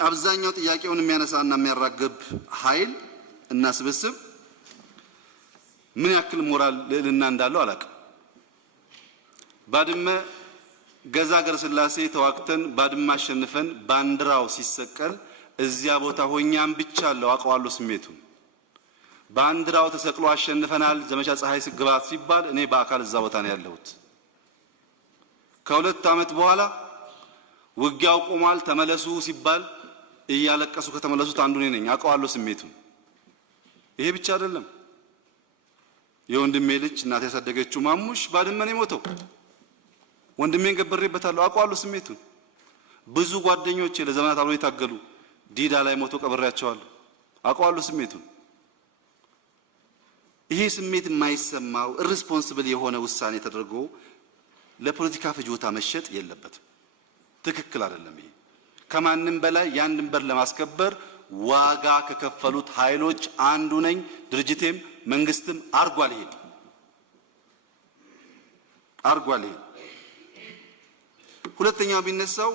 አብዛኛው ጥያቄውን የሚያነሳና የሚያራግብ ኃይል እና ስብስብ ምን ያክል ሞራል ልዕልና እንዳለው አላውቅም። ባድመ ገዛ ሀገረ ሥላሴ ተዋክተን ባድመ አሸንፈን ባንዲራው ሲሰቀል እዚያ ቦታ ሆኛም ብቻ አውቀዋለሁ ስሜቱን። ባንዲራው ተሰቅሎ አሸንፈናል ዘመቻ ፀሐይ ስግባት ሲባል እኔ በአካል እዛ ቦታ ነው ያለሁት። ከሁለት ዓመት በኋላ ውጊያው ቆሟል ተመለሱ ሲባል እያለቀሱ ከተመለሱት አንዱ ነኝ። አውቀዋለሁ ስሜቱን። ይሄ ብቻ አይደለም። የወንድሜ ልጅ እናት ያሳደገችው ማሙሽ ባድመ ነው የሞተው። ወንድሜን ገበሬበታለሁ። አውቀዋለሁ ስሜቱን። ብዙ ጓደኞቼ ለዘመናት አብረው የታገሉ ዲዳ ላይ ሞቶ ቀብሬያቸዋለሁ። አውቀዋለሁ ስሜቱን። ይሄ ስሜት የማይሰማው ኢሬስፖንሲብል የሆነ ውሳኔ ተደርጎ ለፖለቲካ ፍጆታ መሸጥ የለበትም። ትክክል አይደለም። ይሄ ከማንም በላይ ያን ድንበር ለማስከበር ዋጋ ከከፈሉት ኃይሎች አንዱ ነኝ። ድርጅቴም መንግስትም አርጓል። ይሄ አርጓል። ይሄ ሁለተኛው ቢነሳው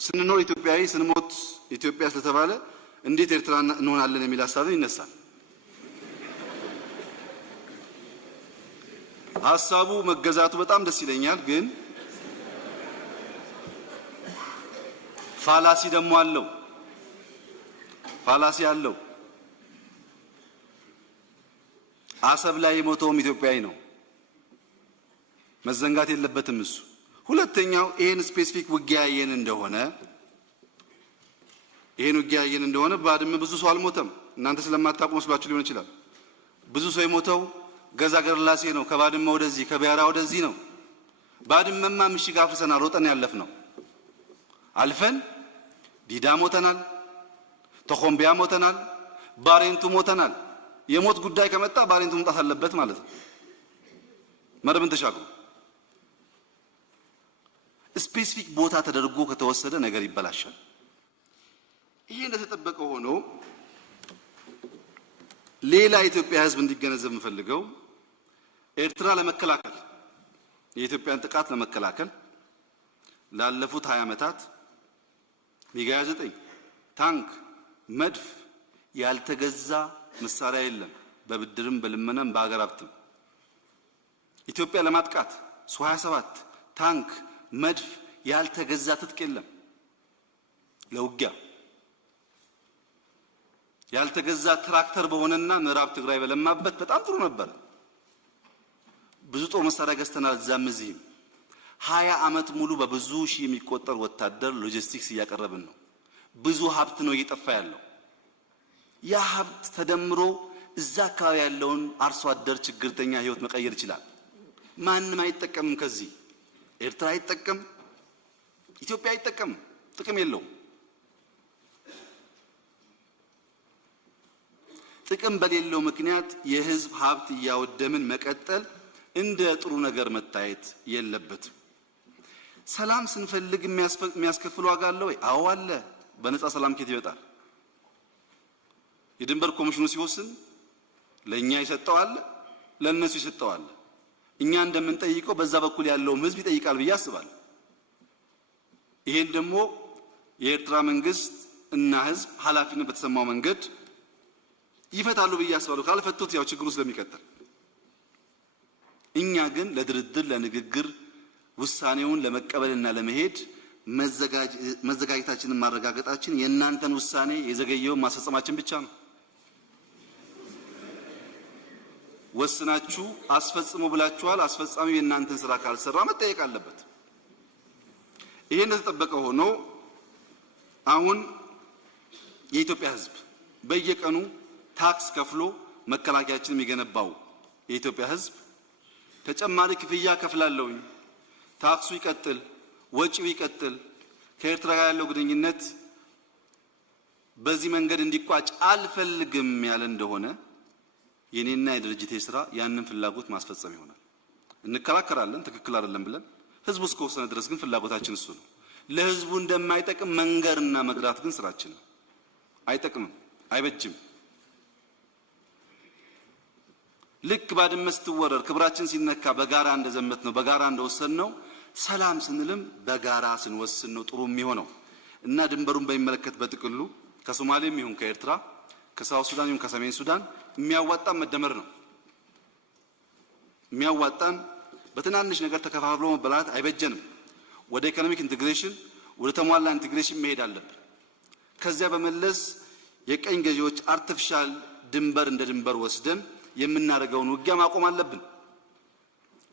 ስንኖር ኢትዮጵያዊ ስንሞት ኢትዮጵያ ስለተባለ እንዴት ኤርትራ እንሆናለን የሚል ሐሳብ ይነሳል። ሐሳቡ መገዛቱ በጣም ደስ ይለኛል፣ ግን ፋላሲ ደግሞ አለው። ፋላሲ አለው። አሰብ ላይ የሞተውም ኢትዮጵያዊ ነው። መዘንጋት የለበትም እሱ። ሁለተኛው ይሄን ስፔሲፊክ ውጊያ ያየን እንደሆነ ባድመ ብዙ ሰው አልሞተም። እናንተ ስለማታውቁ መስሏችሁ ሊሆን ይችላል። ብዙ ሰው የሞተው ገዛ ሀገረ ሥላሴ ነው። ከባድመ ወደዚህ ከቢያራ ወደዚህ ነው። ባድመማ ምሽግ አፍርሰናል። ሮጠን ያለፍነው አልፈን ዲዳ ሞተናል፣ ተኾምቢያ ሞተናል፣ ባሬንቱ ሞተናል። የሞት ጉዳይ ከመጣ ባሬንቱ መምጣት አለበት ማለት ነው። መርብን ተሻግሮ ስፔሲፊክ ቦታ ተደርጎ ከተወሰደ ነገር ይበላሻል። ይሄ እንደተጠበቀ ሆኖ ሌላ የኢትዮጵያ ሕዝብ እንዲገነዘብ የምፈልገው ኤርትራ ለመከላከል የኢትዮጵያን ጥቃት ለመከላከል ላለፉት 20 ዓመታት ሚግ 29 ታንክ፣ መድፍ ያልተገዛ መሳሪያ የለም። በብድርም በልመናም በአገር ሀብትም ኢትዮጵያ ለማጥቃት ሱ 27 ታንክ፣ መድፍ ያልተገዛ ትጥቅ የለም። ለውጊያ ያልተገዛ ትራክተር በሆነና ምዕራብ ትግራይ በለማበት በጣም ጥሩ ነበር። ብዙ ጦር መሳሪያ ገዝተናል እዛም እዚህም። 20 ዓመት ሙሉ በብዙ ሺህ የሚቆጠር ወታደር ሎጂስቲክስ እያቀረብን ነው። ብዙ ሀብት ነው እየጠፋ ያለው። ያ ሀብት ተደምሮ እዛ አካባቢ ያለውን አርሶ አደር ችግርተኛ ህይወት መቀየር ይችላል። ማንም አይጠቀምም። ከዚህ ኤርትራ አይጠቀም፣ ኢትዮጵያ አይጠቀም። ጥቅም የለውም። ጥቅም በሌለው ምክንያት የህዝብ ሀብት እያወደምን መቀጠል እንደ ጥሩ ነገር መታየት የለበትም። ሰላም ስንፈልግ የሚያስከፍል ዋጋ አለ ወይ? አዎ አለ። በነፃ ሰላም ከየት ይወጣል? የድንበር ኮሚሽኑ ሲወስን ለኛ ይሰጠው አለ፣ ለነሱ ይሰጠው አለ። እኛ እንደምንጠይቀው በዛ በኩል ያለውም ህዝብ ይጠይቃል ብዬ አስባለሁ። ይሄን ደግሞ የኤርትራ መንግስት እና ህዝብ ኃላፊነት በተሰማው መንገድ ይፈታሉ ብዬ አስባለሁ። ካልፈቱት ያው ችግሩ ስለሚቀጥል እኛ ግን ለድርድር ለንግግር ውሳኔውን ለመቀበልና ለመሄድ መዘጋጀታችንን ማረጋገጣችን የእናንተን ውሳኔ የዘገየውን ማስፈጸማችን ብቻ ነው። ወስናችሁ አስፈጽሙ ብላችኋል። አስፈጻሚው የእናንተን ስራ ካልሰራ መጠየቅ አለበት። ይሄ እንደተጠበቀ ሆኖ አሁን የኢትዮጵያ ህዝብ በየቀኑ ታክስ ከፍሎ መከላከያችን የሚገነባው የኢትዮጵያ ህዝብ ተጨማሪ ክፍያ ከፍላለሁኝ፣ ታክሱ ይቀጥል፣ ወጪው ይቀጥል፣ ከኤርትራ ጋር ያለው ግንኙነት በዚህ መንገድ እንዲቋጭ አልፈልግም ያለ እንደሆነ የኔና የድርጅቴ ስራ ያንን ፍላጎት ማስፈጸም ይሆናል። እንከራከራለን ትክክል አይደለም ብለን ህዝቡ እስከወሰነ ድረስ ግን ፍላጎታችን እሱ ነው። ለህዝቡ እንደማይጠቅም መንገርና መግራት ግን ስራችን ነው። አይጠቅምም፣ አይበጅም። ልክ ባድመ ስትወረር ክብራችን ሲነካ በጋራ እንደዘመት ነው በጋራ እንደወሰን ነው። ሰላም ስንልም በጋራ ስንወስን ነው ጥሩ የሚሆነው። እና ድንበሩን በሚመለከት በጥቅሉ ከሶማሌም ይሁን ከኤርትራ ከሳውት ሱዳን ይሁን ከሰሜን ሱዳን የሚያዋጣን መደመር ነው። የሚያዋጣን በትናንሽ ነገር ተከፋፍሎ መበላት አይበጀንም። ወደ ኢኮኖሚክ ኢንቲግሬሽን ወደ ተሟላ ኢንቲግሬሽን መሄድ አለብን። ከዚያ በመለስ የቀኝ ገዢዎች አርቲፊሻል ድንበር እንደ ድንበር ወስደን የምናደርገውን ውጊያ ማቆም አለብን።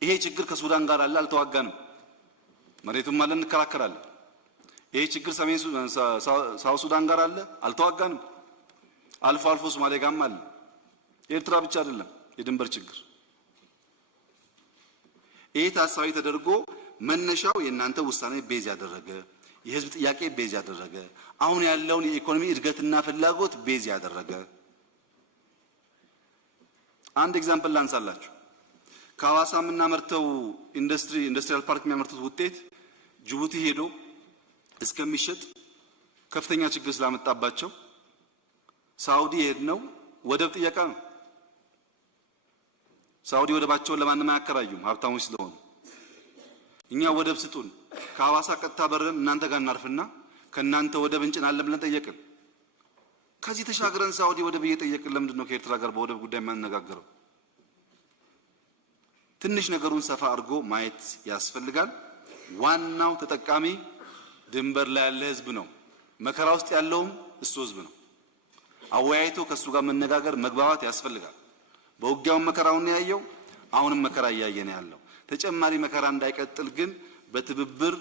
ይሄ ችግር ከሱዳን ጋር አለ፣ አልተዋጋንም። መሬቱም አለ፣ እንከራከራለን። ይሄ ችግር ሰሜን ሳውት ሱዳን ጋር አለ፣ አልተዋጋንም። አልፎ አልፎ ሶማሌ ጋርም አለ። ኤርትራ ብቻ አይደለም የድንበር ችግር። ይሄ ታሳቢ ተደርጎ መነሻው የእናንተ ውሳኔ ቤዝ ያደረገ የህዝብ ጥያቄ ቤዝ ያደረገ አሁን ያለውን የኢኮኖሚ እድገትና ፍላጎት ቤዝ ያደረገ አንድ ኤግዛምፕል ላንሳላችሁ። ከሐዋሳ የምናመርተው ኢንዱስትሪያል ፓርክ የሚያመርቱት ውጤት ጅቡቲ ሄዶ እስከሚሸጥ ከፍተኛ ችግር ስላመጣባቸው ሳውዲ ሄድነው ወደብ ጥያቄ ነው። ሳውዲ ወደባቸውን ለማንም አያከራዩም ሀብታሞች ስለሆኑ። እኛ ወደብ ስጡን፣ ከሐዋሳ ቀጥታ በረን እናንተ ጋር እናርፍና ከናንተ ወደብ እንጭናለን ብለን ጠየቅን። ከዚህ ተሻግረን ሳውዲ ወደብ እየጠየቅን ለምንድን ነው ከኤርትራ ጋር በወደብ ጉዳይ የማንነጋገረው? ትንሽ ነገሩን ሰፋ አድርጎ ማየት ያስፈልጋል። ዋናው ተጠቃሚ ድንበር ላይ ያለ ህዝብ ነው። መከራ ውስጥ ያለውም እሱ ህዝብ ነው። አወያይቶ ከሱ ጋር መነጋገር መግባባት ያስፈልጋል። በውጊያው መከራውን ያየው አሁንም መከራ እያየ ነው ያለው። ተጨማሪ መከራ እንዳይቀጥል ግን በትብብር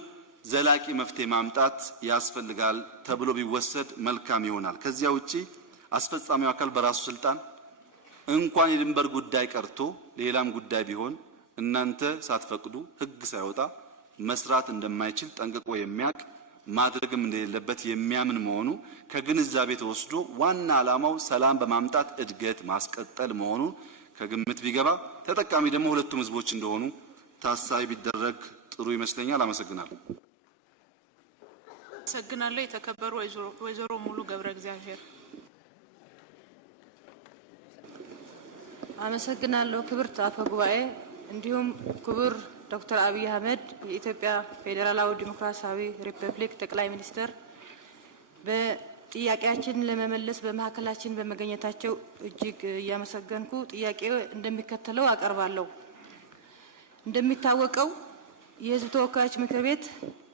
ዘላቂ መፍትሄ ማምጣት ያስፈልጋል ተብሎ ቢወሰድ መልካም ይሆናል። ከዚያ ውጪ አስፈጻሚው አካል በራሱ ስልጣን እንኳን የድንበር ጉዳይ ቀርቶ ሌላም ጉዳይ ቢሆን እናንተ ሳትፈቅዱ ህግ ሳይወጣ መስራት እንደማይችል ጠንቅቆ የሚያውቅ ማድረግም እንደሌለበት የሚያምን መሆኑ ከግንዛቤ ተወስዶ ዋና ዓላማው ሰላም በማምጣት እድገት ማስቀጠል መሆኑ ከግምት ቢገባ ተጠቃሚ ደግሞ ሁለቱም ህዝቦች እንደሆኑ ታሳቢ ቢደረግ ጥሩ ይመስለኛል። አመሰግናለሁ። አመሰግናለሁ። የተከበሩ ወይዘሮ ሙሉ ገብረ እግዚአብሔር። አመሰግናለሁ ክብርት አፈ ጉባኤ፣ እንዲሁም ክቡር ዶክተር አብይ አህመድ የኢትዮጵያ ፌዴራላዊ ዲሞክራሲያዊ ሪፐብሊክ ጠቅላይ ሚኒስትር በጥያቄያችን ለመመለስ በመካከላችን በመገኘታቸው እጅግ እያመሰገንኩ ጥያቄው እንደሚከተለው አቀርባለሁ። እንደሚታወቀው የህዝብ ተወካዮች ምክር ቤት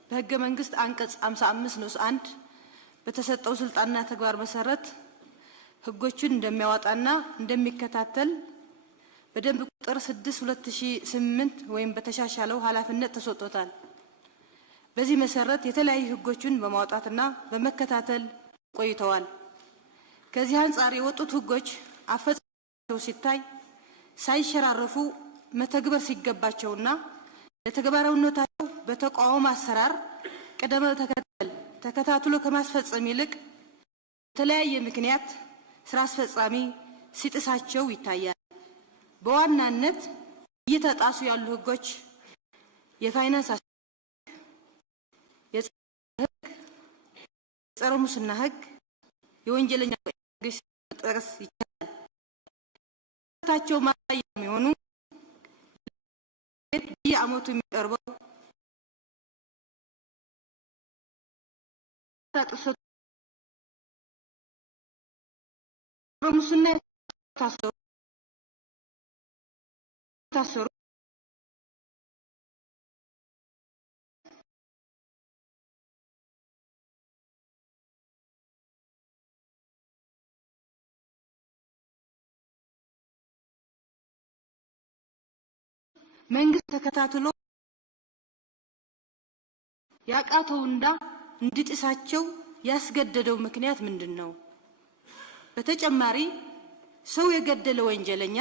በህገ መንግስት አንቀጽ 55 ንዑስ 1 በተሰጠው ስልጣንና ተግባር መሰረት ህጎችን እንደሚያወጣና እንደሚከታተል በደንብ ቁጥር 6/2008 ወይም በተሻሻለው ኃላፊነት ተሰጥቶታል። በዚህ መሰረት የተለያዩ ህጎችን በማውጣትና በመከታተል ቆይተዋል። ከዚህ አንጻር የወጡት ህጎች አፈጻጸማቸው ሲታይ ሳይሸራረፉ መተግበር ሲገባቸውና ለተግባራዊነታቸው በተቋም አሰራር ቅደም ተከተል ተከታትሎ ከማስፈጸም ይልቅ የተለያየ ምክንያት ስራ አስፈጻሚ ሲጥሳቸው ይታያል። በዋናነት እየተጣሱ ያሉ ህጎች የፋይናንስ የጸረ ሙስና ህግ፣ የወንጀለኛ ህግ መጥቀስ ይቻላል። ታቸው ማያ የሚሆኑ በየዓመቱ የሚቀርበው ሙስና ታሰሩ መንግስት ተከታትሎ ያቃተውና እንዲጥሳቸው ያስገደደው ምክንያት ምንድነው? በተጨማሪ ሰው የገደለ ወንጀለኛ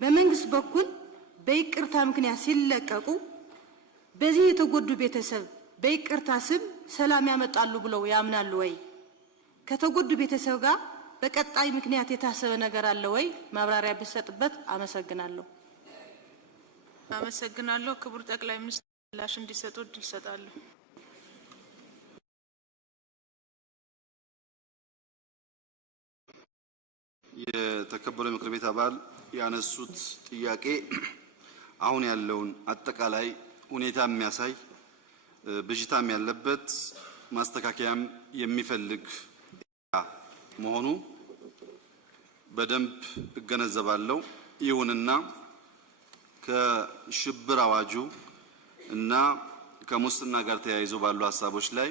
በመንግስት በኩል በይቅርታ ምክንያት ሲለቀቁ በዚህ የተጎዱ ቤተሰብ በይቅርታ ስም ሰላም ያመጣሉ ብለው ያምናሉ ወይ? ከተጎዱ ቤተሰብ ጋር በቀጣይ ምክንያት የታሰበ ነገር አለ ወይ? ማብራሪያ ቢሰጥበት። አመሰግናለሁ። አመሰግናለሁ። ክቡር ጠቅላይ ሚኒስትር ምላሽ እንዲሰጡ እድል ሰጣለሁ። የተከበረው ምክር ቤት አባል ያነሱት ጥያቄ አሁን ያለውን አጠቃላይ ሁኔታ የሚያሳይ ብዥታም ያለበት ማስተካከያም የሚፈልግ መሆኑ በደንብ እገነዘባለሁ። ይሁንና ከሽብር አዋጁ እና ከሙስና ጋር ተያይዞ ባሉ ሀሳቦች ላይ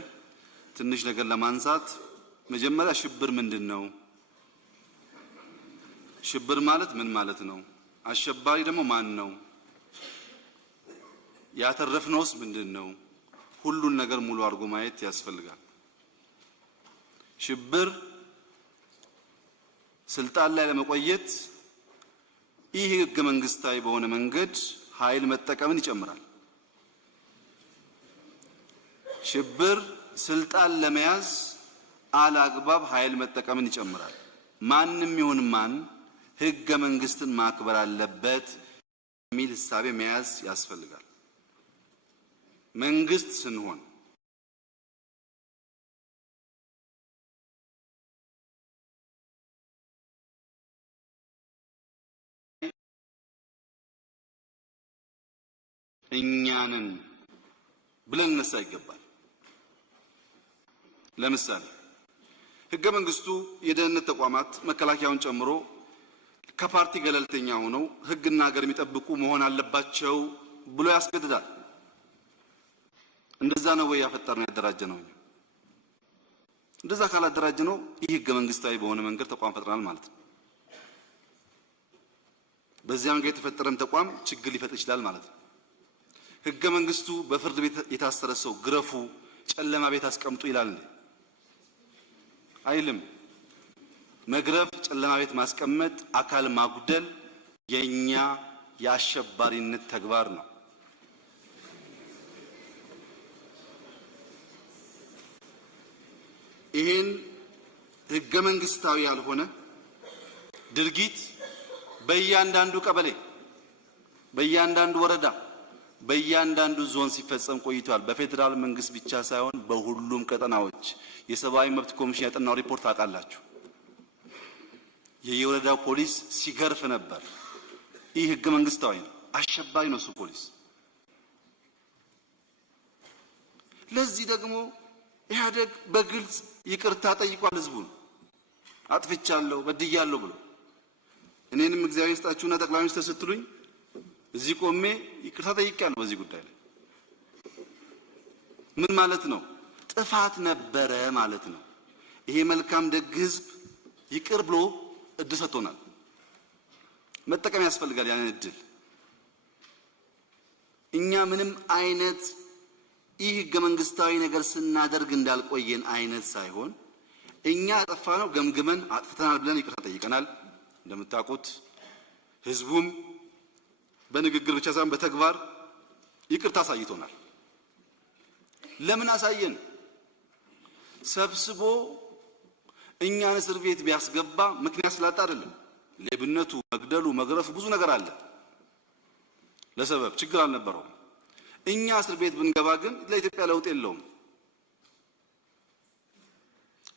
ትንሽ ነገር ለማንሳት መጀመሪያ ሽብር ምንድነው? ሽብር ማለት ምን ማለት ነው? አሸባሪ ደግሞ ማን ነው? ያተረፍነውስ ምንድነው? ሁሉን ነገር ሙሉ አድርጎ ማየት ያስፈልጋል። ሽብር ስልጣን ላይ ለመቆየት ይህ ህገ መንግስታዊ በሆነ መንገድ ኃይል መጠቀምን ይጨምራል። ሽብር ስልጣን ለመያዝ አላግባብ ኃይል መጠቀምን ይጨምራል። ማንም ይሁን ማን ህገ መንግስትን ማክበር አለበት የሚል ህሳቤ መያዝ ያስፈልጋል። መንግስት ስንሆን እኛንን ብለን ነሳ ይገባል። ለምሳሌ ህገ መንግስቱ የደህንነት ተቋማት መከላከያውን ጨምሮ ከፓርቲ ገለልተኛ ሆነው ህግና ሀገር የሚጠብቁ መሆን አለባቸው ብሎ ያስገድዳል። እንደዛ ነው ወይ ያፈጠርነው ያደራጀነው? እንደዛ ካላደራጀነው ይህ ህገ መንግስታዊ በሆነ መንገድ ተቋም ፈጥረናል ማለት ነው። በዚያ መንገድ የተፈጠረም ተቋም ችግር ሊፈጥር ይችላል ማለት ነው። ህገ መንግስቱ በፍርድ ቤት የታሰረ ሰው ግረፉ፣ ጨለማ ቤት አስቀምጡ ይላል እንዴ? አይልም። መግረፍ፣ ጨለማ ቤት ማስቀመጥ፣ አካል ማጉደል የኛ የአሸባሪነት ተግባር ነው። ይሄን ህገ መንግስታዊ ያልሆነ ድርጊት በእያንዳንዱ ቀበሌ፣ በእያንዳንዱ ወረዳ፣ በእያንዳንዱ ዞን ሲፈጸም ቆይቷል። በፌደራል መንግስት ብቻ ሳይሆን በሁሉም ቀጠናዎች የሰብአዊ መብት ኮሚሽን ያጠናው ሪፖርት ታውቃላችሁ። የየወረዳው ፖሊስ ሲገርፍ ነበር። ይህ ህገ መንግስታዊ ነው። አሸባሪ ነው እሱ ፖሊስ። ለዚህ ደግሞ ኢህአዴግ በግልጽ ይቅርታ ጠይቋል። ህዝቡን አጥፍቻለሁ በድያለሁ ብሎ እኔንም እግዚአብሔር ይስጣችሁና ጠቅላይ ሚኒስትር ስትሉኝ እዚህ ቆሜ ይቅርታ ጠይቄያለሁ። በዚህ ጉዳይ ላይ ምን ማለት ነው? ጥፋት ነበረ ማለት ነው። ይሄ መልካም ደግ ህዝብ ይቅር ብሎ እድል ሰጥቶናል። መጠቀም ያስፈልጋል ያንን እድል። እኛ ምንም አይነት ይህ ህገ መንግስታዊ ነገር ስናደርግ እንዳልቆየን አይነት ሳይሆን እኛ አጠፋነው ገምግመን አጥፍተናል ብለን ይቅርታ ጠይቀናል። እንደምታውቁት ህዝቡም በንግግር ብቻ ሳይሆን በተግባር ይቅርታ አሳይቶናል። ለምን አሳየን? ሰብስቦ እኛን እስር ቤት ቢያስገባ ምክንያት ስላጣ አይደለም። ሌብነቱ፣ መግደሉ፣ መግረፉ ብዙ ነገር አለ። ለሰበብ ችግር አልነበረውም። እኛ እስር ቤት ብንገባ ግን ለኢትዮጵያ ለውጥ የለውም።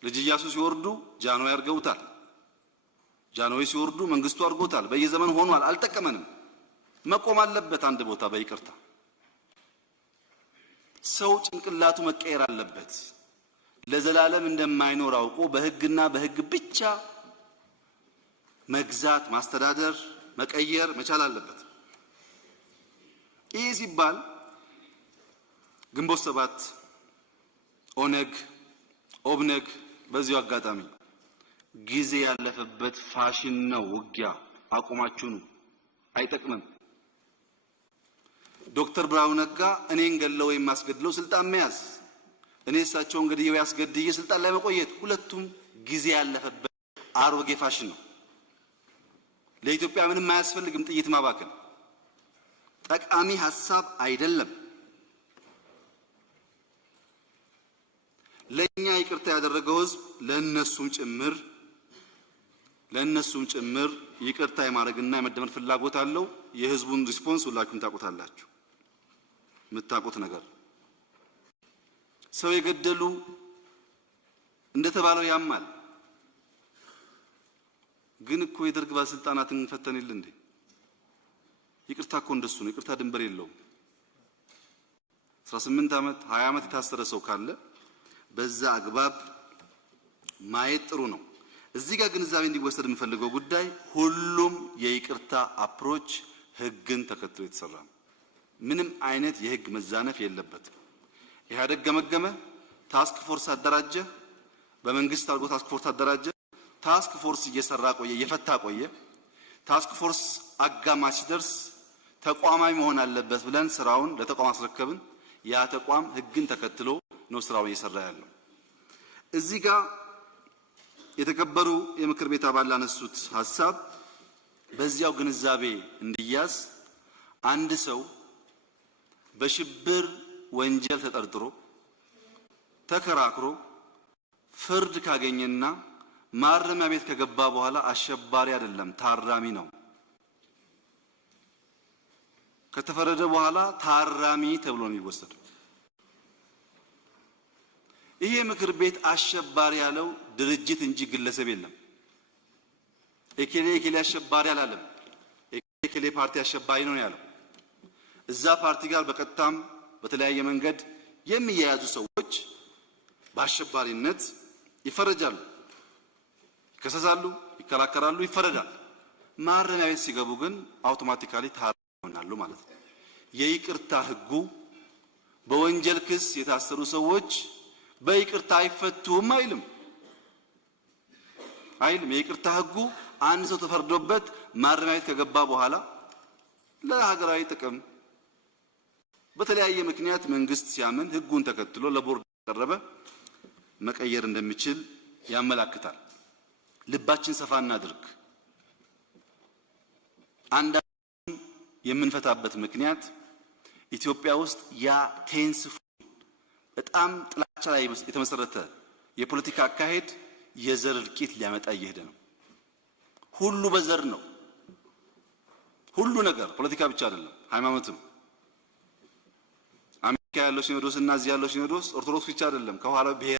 ልጅ ኢያሱ ሲወርዱ ጃንሆይ አድርገውታል። ጃንሆይ ሲወርዱ መንግስቱ አድርጎታል። በየዘመን ሆኗል። አልጠቀመንም። መቆም አለበት አንድ ቦታ በይቅርታ። ሰው ጭንቅላቱ መቀየር አለበት። ለዘላለም እንደማይኖር አውቆ በህግና በህግ ብቻ መግዛት፣ ማስተዳደር፣ መቀየር መቻል አለበት። ይህ ሲባል ግንቦት ሰባት፣ ኦነግ፣ ኦብነግ በዚሁ አጋጣሚ ጊዜ ያለፈበት ፋሽን ነው። ውጊያ አቁማችሁ ነው፣ አይጠቅምም። ዶክተር ብርሃኑ ነጋ እኔን ገለው ወይም አስገድለው ስልጣን መያዝ፣ እኔ እሳቸውን ገድዬው ያስገድዬ ስልጣን ላይ መቆየት፣ ሁለቱም ጊዜ ያለፈበት አሮጌ ፋሽን ነው። ለኢትዮጵያ ምንም አያስፈልግም። ጥይት ማባከን ጠቃሚ ሐሳብ አይደለም። ለኛ ይቅርታ ያደረገው ህዝብ ለነሱም ጭምር ይቅርታ የማድረግና የመደመር ፍላጎት አለው። የህዝቡን ሪስፖንስ ሁላችሁም ታውቁታላችሁ። የምታውቁት ነገር ሰው የገደሉ እንደተባለው ያማል። ግን እኮ የደርግ ባለስልጣናትን ፈተን የለ እንዴ? ይቅርታ እኮ እንደሱ ነው። ይቅርታ ድንበር የለውም። 18 ዓመት 20 ዓመት የታሰረ ሰው ካለ በዛ አግባብ ማየት ጥሩ ነው። እዚህ ጋር ግንዛቤ እንዲወሰድ የምፈልገው ጉዳይ ሁሉም የይቅርታ አፕሮች ህግን ተከትሎ የተሰራ ነው። ምንም አይነት የህግ መዛነፍ የለበትም። ኢህአዴግ ገመገመ፣ ታስክ ፎርስ አደራጀ፣ በመንግስት አድርጎ ታስክ ፎርስ አደራጀ። ታስክ ፎርስ እየሰራ ቆየ፣ እየፈታ ቆየ። ታስክ ፎርስ አጋማሽ ሲደርስ ተቋማዊ መሆን አለበት ብለን ስራውን ለተቋም አስረከብን። ያ ተቋም ህግን ተከትሎ ነው ስራውን እየሰራ ያለው። እዚህ ጋር የተከበሩ የምክር ቤት አባል ላነሱት ሐሳብ በዚያው ግንዛቤ እንዲያዝ አንድ ሰው በሽብር ወንጀል ተጠርጥሮ ተከራክሮ ፍርድ ካገኘና ማረሚያ ቤት ከገባ በኋላ አሸባሪ አይደለም፣ ታራሚ ነው። ከተፈረደ በኋላ ታራሚ ተብሎ ነው የሚወሰደው። ይሄ ምክር ቤት አሸባሪ ያለው ድርጅት እንጂ ግለሰብ የለም። ኤኬሌ አሸባሪ አላለም። ኤኬሌ ፓርቲ አሸባሪ ነው ያለው። እዛ ፓርቲ ጋር በቀጥታም በተለያየ መንገድ የሚያያዙ ሰዎች በአሸባሪነት ይፈረጃሉ፣ ይከሰሳሉ፣ ይከራከራሉ፣ ይፈረዳል። ማረሚያ ቤት ሲገቡ ግን አውቶማቲካሊ ታራሚ ይሆናሉ ማለት ነው። የይቅርታ ህጉ በወንጀል ክስ የታሰሩ ሰዎች በይቅርታ አይፈቱም አይልም። የይቅርታ ህጉ አንድ ሰው ተፈርዶበት ማረሚያ ቤት ከገባ በኋላ ለሀገራዊ ጥቅም በተለያየ ምክንያት መንግስት ሲያምን ህጉን ተከትሎ ለቦርድ ቀረበ መቀየር እንደሚችል ያመላክታል። ልባችን ሰፋ እናድርግ። አንዳንድ የምንፈታበት ምክንያት ኢትዮጵያ ውስጥ ያ ቴንስ በጣም ጥላቻ ላይ የተመሰረተ የፖለቲካ አካሄድ የዘር እልቂት ሊያመጣ እየሄደ ነው። ሁሉ በዘር ነው። ሁሉ ነገር ፖለቲካ ብቻ አይደለም፣ ሃይማኖትም። አሜሪካ ያለው ሲኖዶስ እና እዚህ ያለው ሲኖዶስ ኦርቶዶክስ ብቻ አይደለም፣ ከኋላው